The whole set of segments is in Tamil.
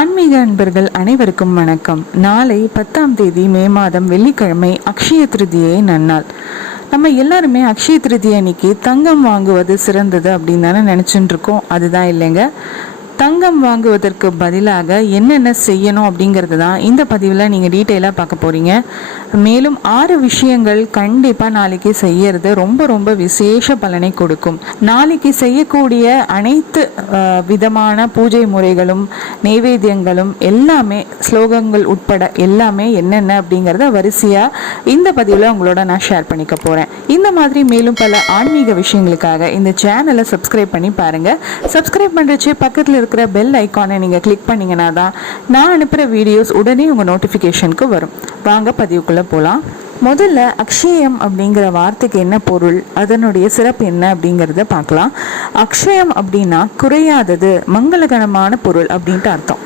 ஆன்மீக அன்பர்கள் அனைவருக்கும் வணக்கம். நாளை 10ஆம் தேதி மே மாதம் வெள்ளிக்கிழமை அக்ஷய திருதியை நன்னாள். நம்ம எல்லாருமே அக்ஷய திருதியை அன்னைக்கு தங்கம் வாங்குவது சிறந்தது அப்படின்னு தானே நினைச்சுட்டு இருக்கோம். அதுதான் இல்லைங்க. தங்கம் வாங்குவதற்கு பதிலாக என்னென்ன செய்யணும் அப்படிங்கிறது தான் இந்த பதிவில் நீங்கள் டீட்டெயிலாக பார்க்க போகிறீங்க. மேலும் 6 விஷயங்கள் கண்டிப்பாக நாளைக்கு செய்யறது ரொம்ப ரொம்ப விசேஷ பலனை கொடுக்கும். நாளைக்கு செய்யக்கூடிய அனைத்து விதமான பூஜை முறைகளும் நைவேத்தியங்களும் எல்லாமே ஸ்லோகங்கள் உட்பட எல்லாமே என்னென்ன அப்படிங்கிறத வரிசையாக இந்த பதிவில் உங்களோட நான் ஷேர் பண்ணிக்க போகிறேன். இந்த மாதிரி மேலும் பல ஆன்மீக விஷயங்களுக்காக இந்த சேனலை சப்ஸ்கிரைப் பண்ணி பாருங்கள். சப்ஸ்கிரைப் பண்ணுறச்சு பக்கத்தில் இருக்கிற பெல் ஐக்கானை நீங்கள் கிளிக் பண்ணிங்கன்னா தான் நான் அனுப்புகிற வீடியோஸ் உடனே உங்கள் நோட்டிஃபிகேஷனுக்கு வரும். வாங்க பதிவுக்குள்ளே போகலாம். முதல்ல அக்ஷயம் அப்படிங்கிற வார்த்தைக்கு என்ன பொருள், அதனுடைய சிறப்பு என்ன அப்படிங்கிறத பார்க்கலாம். அக்ஷயம் அப்படின்னா குறையாதது, மங்களகரமான பொருள் அப்படின்ட்டு அர்த்தம்.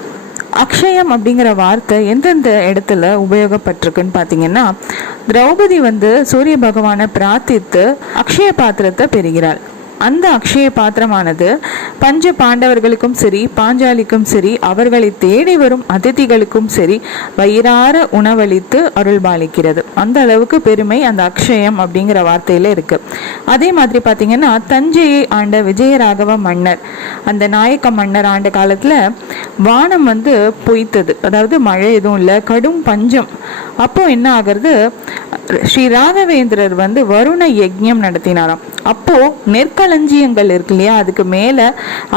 அக்ஷயம் அப்படிங்கிற வார்த்தை எந்தெந்த இடத்துல உபயோகப்பட்டிருக்குன்னு பார்த்தீங்கன்னா, திரௌபதி சூரிய பகவானை பிரார்த்தித்து அக்ஷய பாத்திரத்தை பெறுகிறாள். அந்த அக்ஷய பாத்திரமானது பஞ்ச பாண்டவர்களுக்கும் சரி, பாஞ்சாலிக்கும் சரி, அவர்களை தேடி வரும் அதிதிகளுக்கும் சரி வயிறார உணவளித்து அருள்பாலிக்கிறது. அந்த அளவுக்கு பெருமை அந்த அக்ஷயம் அப்படிங்கிற வார்த்தையில இருக்கு. அதே மாதிரி பார்த்தீங்கன்னா, தஞ்சையை ஆண்ட விஜயராகவ மன்னர், அந்த நாயக்க மன்னர் ஆண்ட காலத்துல வானம் பொய்த்தது. அதாவது மழை எதுவும் இல்லை, கடும் பஞ்சம். அப்போ என்ன ஆகிறது, ஸ்ரீ ராகவேந்திரர் வருண யஜ்ஞம் நடத்தினாராம். அப்போ நெற்களஞ்சியங்கள் இருக்கு இல்லையா, அதுக்கு மேல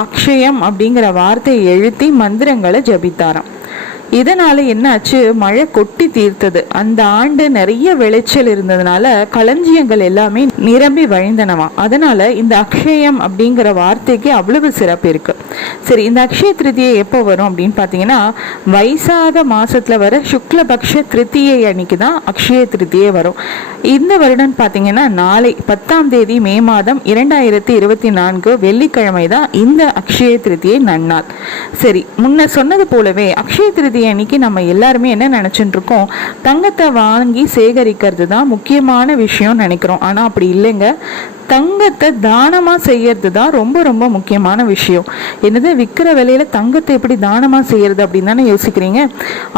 அக்ஷயம் அப்படிங்கிற வார்த்தையை எழுத்தி மந்திரங்களை ஜபித்தாராம். இதனால என்னாச்சு, மழை கொட்டி தீர்த்தது. அந்த ஆண்டு நிறைய விளைச்சல் இருந்ததுனால களஞ்சியங்கள் எல்லாமே நிரம்பி வழிந்தனவா. அதனால இந்த அக்ஷயம் அப்படிங்கிற வார்த்தைக்கு அவ்வளவு சிறப்பு இருக்கு. சரி, இந்த அக்ஷய திருதியை எப்போ வரும் அப்படின்னு பார்த்தீங்கன்னா, வைசாக மாசத்துல வர சுக்லபக்ஷ திருத்தியை அன்னைக்கு தான் அக்ஷய திருதியே வரும். இந்த வருடம் பார்த்தீங்கன்னா நாளை 10ஆம் தேதி மே மாதம் 2024 வெள்ளிக்கிழமை தான் இந்த அக்ஷய திருதியை நன்னாள். சரி, முன்ன சொன்னது போலவே அக்ஷய திருதி அன்னைக்கு நம்ம எல்லாருமே என்ன நினைச்சுட்டு இருக்கோம், தங்கத்தை வாங்கி சேகரிக்கிறது தான் முக்கியமான விஷயம் நினைக்கிறோம். ஆனா அப்படி இல்லைங்க. தங்கத்தை தானமா செய்யறது தான் ரொம்ப ரொம்ப முக்கியமான விஷயம். என்னது, விற்கிற விலையில தங்கத்தை எப்படி தானமா செய்யறது அப்படின்னு தானே யோசிக்கிறீங்க.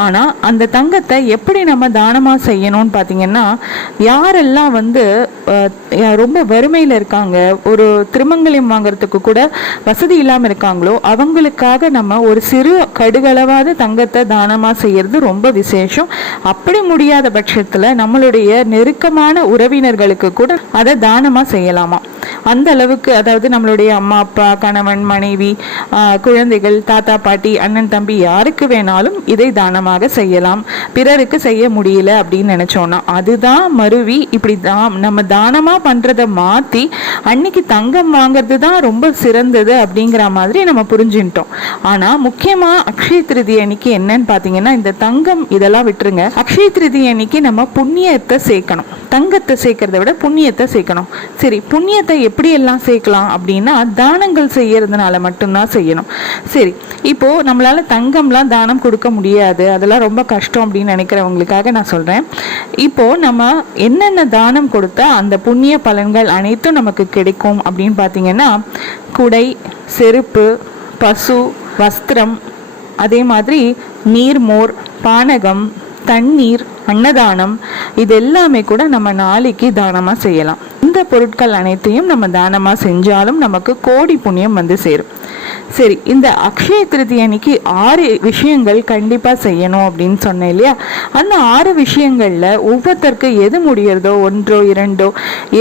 ஆனா அந்த தங்கத்தை எப்படி நம்ம தானமா செய்யணும்னு பாத்தீங்கன்னா, யாரெல்லாம் ரொம்ப வறுமையில இருக்காங்க, ஒரு திருமங்கலம் வாங்குறதுக்கு கூட வசதி இல்லாம இருக்காங்களோ அவங்களுக்காக நம்ம ஒரு சிறு கடுகளவாத தங்கத்தை தானமா செய்யறது ரொம்ப விசேஷம். அப்படி முடியாத பட்சத்துல நம்மளுடைய நெருக்கமான உறவினர்களுக்கு கூட அதை தானமா செய்யலாம். அந்த அளவுக்கு, அதாவது நம்மளுடைய அம்மா அப்பா, கணவன் மனைவி, குழந்தைகள், தாத்தா பாட்டி, அண்ணன் தம்பி, யாருக்கு வேணாலும் இதை தானமாக செய்யலாம். பிறருக்கு செய்ய முடியல அப்படின்னு நினைச்சோம்னா அதுதான் மருவி இப்படி நம்ம தானமா பண்றதை மாத்தி அன்னைக்கு தங்கம் வாங்குறது தான் ரொம்ப சிறந்தது அப்படிங்கிற மாதிரி நம்ம புரிஞ்சுட்டோம். ஆனா முக்கியமா அக்ஷய திருதி அன்னைக்கு என்னன்னு பாத்தீங்கன்னா, இந்த தங்கம் இதெல்லாம் விட்டுருங்க. அக்ஷய திருதி அன்னைக்கு நம்ம புண்ணியத்தை சேர்க்கணும். தங்கத்தை சேர்க்கறத விட புண்ணியத்தை சேர்க்கணும். சரி, புண்ணியத்தை எப்படி எல்லாம் சேர்க்கலாம் அப்படின்னா, தானங்கள் செய்யறதுனால மட்டும்தான் செய்யணும். சரி, இப்போ நம்மளால தங்கம்லாம் தானம் கொடுக்க முடியாது, அதெல்லாம் ரொம்ப கஷ்டம் அப்படின்னு நினைக்கிறவங்களுக்காக நான் சொல்றேன். இப்போ நம்ம என்னென்ன தானம் கொடுத்தா அந்த புண்ணிய பலன்கள் அனைத்தும் நமக்கு கிடைக்கும் அப்படின்னு பார்த்தீங்கன்னா, குடை, செருப்பு, பசு, வஸ்திரம், அதே மாதிரி நீர்மோர், பானகம், தண்ணீர், அன்னதானம், இது எல்லாமே கூட நம்ம நாளைக்கு தானமா செய்யலாம். இந்த பொருட்கள் அனைத்தையும் நம்ம தானமா செஞ்சாலும் நமக்கு கோடி புண்ணியம் சேரும். சரி, இந்த அக்ஷய திருதி அன்னைக்கு 6 விஷயங்கள் கண்டிப்பா செய்யணும் அப்படின்னு சொன்னேன் இல்லையா. அந்த 6 விஷயங்கள்ல ஒவ்வொருத்தருக்கு எது முடியறதோ, 1 2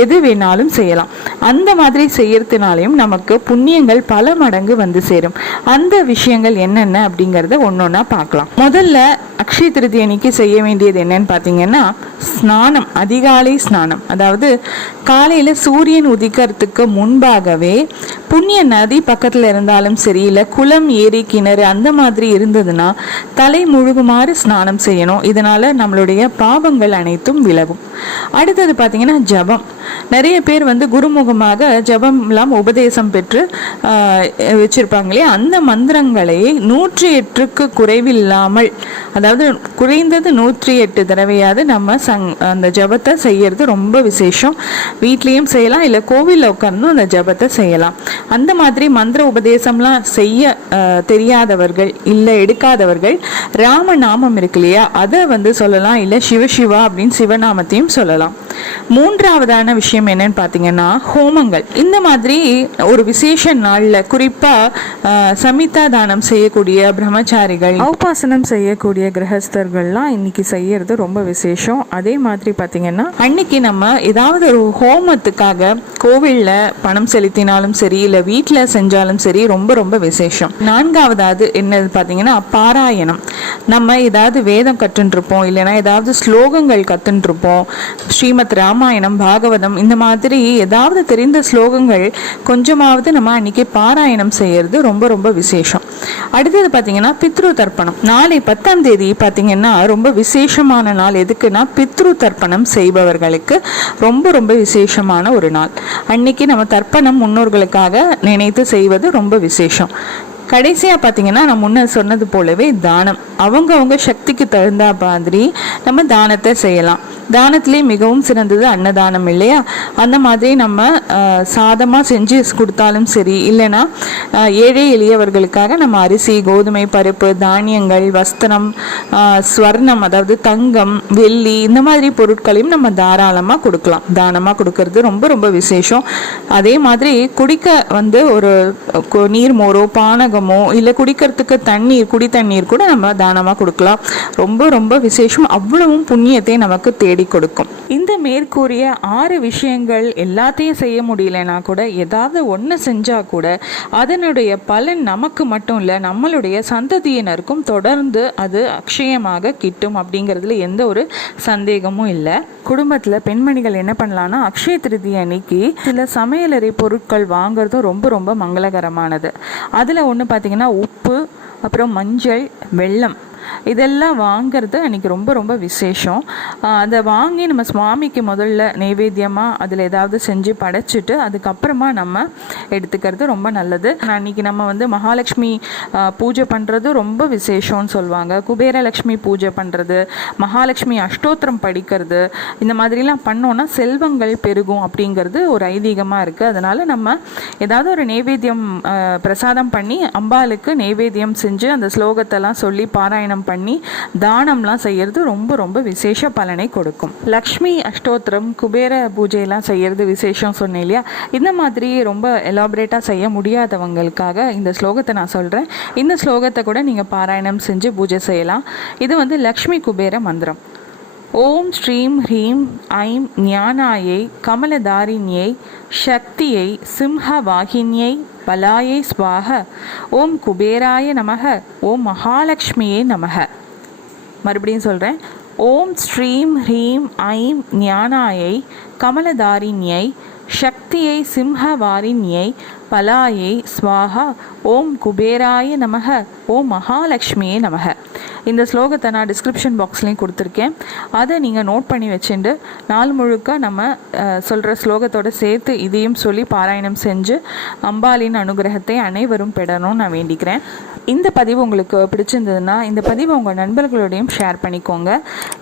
எது வேணாலும் செய்யலாம். அந்த மாதிரி செய்யறதுனாலையும் நமக்கு புண்ணியங்கள் பல மடங்கு சேரும். அந்த விஷயங்கள் என்னென்ன அப்படிங்கறத ஒன்னொன்னா பார்க்கலாம். முதல்ல அக்ஷய திருதி அன்னைக்கு செய்ய வேண்டியது என்னன்னு பாத்தீங்கன்னா, ஸ்நானம், அதிகாலை ஸ்நானம். அதாவது காலையில சூரியன் உதிக்கிறதுக்கு முன்பாகவே புண்ணிய நதி பக்கத்துல இருந்தாலும் சரி, இல்ல குளம், ஏரி, கிணறு அந்த மாதிரி இருந்ததுன்னா தலை முழுகுமாறு ஸ்நானம் செய்யணும். இதனால நம்மளுடைய பாவங்கள் அனைத்தும் விலகும். அடுத்தது பாத்தீங்கன்னா ஜபம். நிறைய பேர் குருமுகமாக ஜபம் எல்லாம் உபதேசம் பெற்று வச்சிருப்பாங்களே, அந்த மந்திரங்களை 108க்கு குறைவில்லாமல், அதாவது அதாவது குறைந்தது 108 தடவையாவது நம்ம அந்த ஜபத்தை செய்யறது ரொம்ப விசேஷம். வீட்லேயும் செய்யலாம், இல்லை கோவிலில் உட்கார்ந்தும் அந்த ஜபத்தை செய்யலாம். அந்த மாதிரி மந்திர உபதேசம்லாம் செய்ய தெரியாதவர்கள் இல்லை எடுக்காதவர்கள் ராமநாமம் இருக்கு இல்லையா, அதை சொல்லலாம், இல்லை சிவசிவா அப்படின்னு சிவநாமத்தையும் சொல்லலாம். மூன்றாவதான விஷயம் என்னன்னு பார்த்தீங்கன்னா ஹோமங்கள். இந்த மாதிரி ஒரு விசேஷ நாளில் குறிப்பாக சமிதா தானம் செய்யக்கூடிய பிரம்மச்சாரிகள், உபாசனம் செய்யக்கூடிய கிரகஸ்தர்கள்லாம் இன்னைக்கு செய்யறது ரொம்ப விசேஷம். அதே மாதிரி பார்த்தீங்கன்னா அன்னைக்கு நம்ம ஏதாவது ஒரு ஹோமத்துக்காக கோவிலில் பணம் செலுத்தினாலும் சரி, இல்லை வீட்டில் செஞ்சாலும் சரி, ரொம்ப ரொம்ப விசேஷம். நான்காவதாவது என்னது பார்த்தீங்கன்னா பாராயணம். நம்ம ஏதாவது வேதம் கற்றுருப்போம், இல்லைன்னா ஏதாவது ஸ்லோகங்கள் கற்றுருப்போம். ஸ்ரீமத் ராமாயணம், பாகவதம், இந்த மாதிரி ஏதாவது தெரிந்த ஸ்லோகங்கள் கொஞ்சமாவது நம்ம அன்னைக்கு பாராயணம் செய்யறது ரொம்ப ரொம்ப விசேஷம். அடுத்தது பார்த்தீங்கன்னா பித்ரு தர்ப்பணம். நாளை 10ஆம் தேதி பார்த்தீங்கன்னா ரொம்ப விசேஷமான நாள். எதுக்குன்னா பித்ரு தர்ப்பணம் செய்பவர்களுக்கு ரொம்ப ரொம்ப விசேஷமான ஒரு நாள். அன்னைக்கு நம்ம தர்ப்பணம் முன்னோர்களுக்காக நினைத்து செய்வது ரொம்ப விசேஷம். கடைசியாக பார்த்தீங்கன்னா நான் முன்ன சொன்னது போலவே தானம். அவங்க சக்திக்கு தகுந்த மாதிரி நம்ம தானத்தை செய்யலாம். தானத்திலே மிகவும் சிறந்தது அன்னதானம் இல்லையா? அந்த மாதிரி நம்ம சாதமாக செஞ்சு கொடுத்தாலும் சரி, இல்லைன்னா ஏழை எளியவர்களுக்காக நம்ம அரிசி, கோதுமை, பருப்பு, தானியங்கள், வஸ்திரம், ஸ்வர்ணம் அதாவது தங்கம், வெள்ளி, இந்த மாதிரி பொருட்களையும் நம்ம தாராளமாக கொடுக்கலாம். தானமாக கொடுக்கறது ரொம்ப ரொம்ப விசேஷம். அதே மாதிரி குடிக்க ஒரு நீர்மோரோ பானகமோ இல்லை குடிக்கிறதுக்கு தண்ணீர், குடி தண்ணீர் கூட நம்ம தானமாக கொடுக்கலாம். ரொம்ப ரொம்ப விசேஷம். அவ்வளவும் புண்ணியத்தை நமக்கு தேடி கொடுக்கும். இந்த மேற்கூறிய 6 விஷயங்கள் எல்லாத்தையும் செய்ய முடியலனா கூட ஏதாவது ஒன்று செஞ்சா கூட அதனுடைய பலன் நமக்கு மட்டும் இல்லை, நம்மளுடைய சந்ததியினருக்கும் தொடர்ந்து அது அக்ஷயமாக கிட்டும் அப்படிங்கிறதுல எந்த ஒரு சந்தேகமும் இல்லை. குடும்பத்தில் பெண்மணிகள் என்ன பண்ணலான்னா அக்ஷய திருதியை அன்னைக்கு சில சமையலறை பொருட்கள் வாங்குறதும் ரொம்ப ரொம்ப மங்களகரமானது. அதில் ஒன்று பார்த்தீங்கன்னா உப்பு, அப்புறம் மஞ்சள், வெல்லம், இதெல்லாம் வாங்கிறது அன்றைக்கி ரொம்ப ரொம்ப விசேஷம். அதை வாங்கி நம்ம சுவாமிக்கு முதல்ல நைவேத்தியமாக அதில் ஏதாவது செஞ்சு படைச்சிட்டு அதுக்கப்புறமா நம்ம எடுத்துக்கிறது ரொம்ப நல்லது. அன்றைக்கி நம்ம மகாலட்சுமி பூஜை பண்ணுறது ரொம்ப விசேஷம்னு சொல்லுவாங்க. குபேரலட்சுமி பூஜை பண்ணுறது, மகாலட்சுமி அஷ்டோத்திரம் படிக்கிறது, இந்த மாதிரிலாம் பண்ணோன்னா செல்வங்கள் பெருகும் அப்படிங்கிறது ஒரு ஐதீகமாக இருக்குது. அதனால் நம்ம ஏதாவது ஒரு நைவேத்தியம் பிரசாதம் பண்ணி அம்பாளுக்கு நைவேத்தியம் செஞ்சு அந்த ஸ்லோகத்தெல்லாம் சொல்லி பாராயணம் பண்ணி தானம்லாம் செய்யறது ரொம்ப ரொம்ப விசேஷ பலனை கொடுக்கும். லக்ஷ்மி அஷ்டோத்திரம், குபேர பூஜையெல்லாம் செய்யறது விசேஷம் சொன்னேன் இல்லையா? இந்த மாதிரி ரொம்ப எலாபரேட்டாக செய்ய முடியாதவங்களுக்காக இந்த ஸ்லோகத்தை நான் சொல்கிறேன். இந்த ஸ்லோகத்தை கூட நீங்கள் பாராயணம் செஞ்சு பூஜை செய்யலாம். இது லக்ஷ்மி குபேர மந்திரம். ஓம் ஸ்ரீம் ஹ்ரீம் ஐம் ஞானாயை கமலதாரிணியை சக்தியை சிம்ஹவாகினியை பலாயை ஸ்வாஹ. ஓம் குபேராய நமக. ஓம் மகாலட்சுமியே நமக. மறுபடியும் சொல்கிறேன். ஓம் ஸ்ரீம் ஹ்ரீம் ஐம் ஞானாயை கமலதாரிணியை சக்தியை சிம்ஹவாரிணியை பலாயை ஸ்வாஹா. ஓம் குபேராய நமக. ஓம் மகாலட்சுமியே நமக. இந்த ஸ்லோகத்தை நான் டிஸ்கிரிப்ஷன் பாக்ஸ்லேயும் கொடுத்துருக்கேன். அதை நீங்கள் நோட் பண்ணி வச்சுட்டு நாள் முழுக்க நம்ம சொல்கிற ஸ்லோகத்தோடு சேர்த்து இதையும் சொல்லி பாராயணம் செஞ்சு அம்பாளின் அனுகிரகத்தை அனைவரும் பெறணும்னு நான் வேண்டிக்கிறேன். இந்த பதிவு உங்களுக்கு பிடிச்சிருந்ததுன்னா இந்த பதிவை உங்கள் நண்பர்களோடையும் ஷேர் பண்ணிக்கோங்க.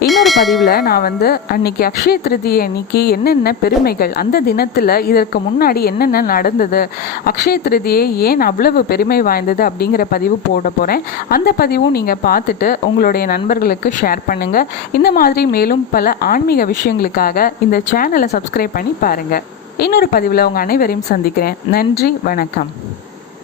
இன்னொரு பதிவில் நான் அன்னைக்கு அக்ஷய திருதியை அன்னைக்கு என்னென்ன பெருமைகள், அந்த தினத்தில் இதற்கு முன்னாடி என்னென்ன நடந்தது, அக்ஷய திருதியை ஏன் அவ்வளவு பெருமை வாய்ந்தது அப்படிங்கிற பதிவு போட போகிறேன். அந்த பதிவும் நீங்கள் பார்த்துட்டு உங்களுடைய நண்பர்களுக்கு ஷேர் பண்ணுங்கள். இந்த மாதிரி மேலும் பல ஆன்மீக விஷயங்களுக்காக இந்த சேனலை சப்ஸ்கிரைப் பண்ணி பாருங்கள். இன்னொரு பதிவில் உங்கள் அனைவரையும் சந்திக்கிறேன். நன்றி, வணக்கம்.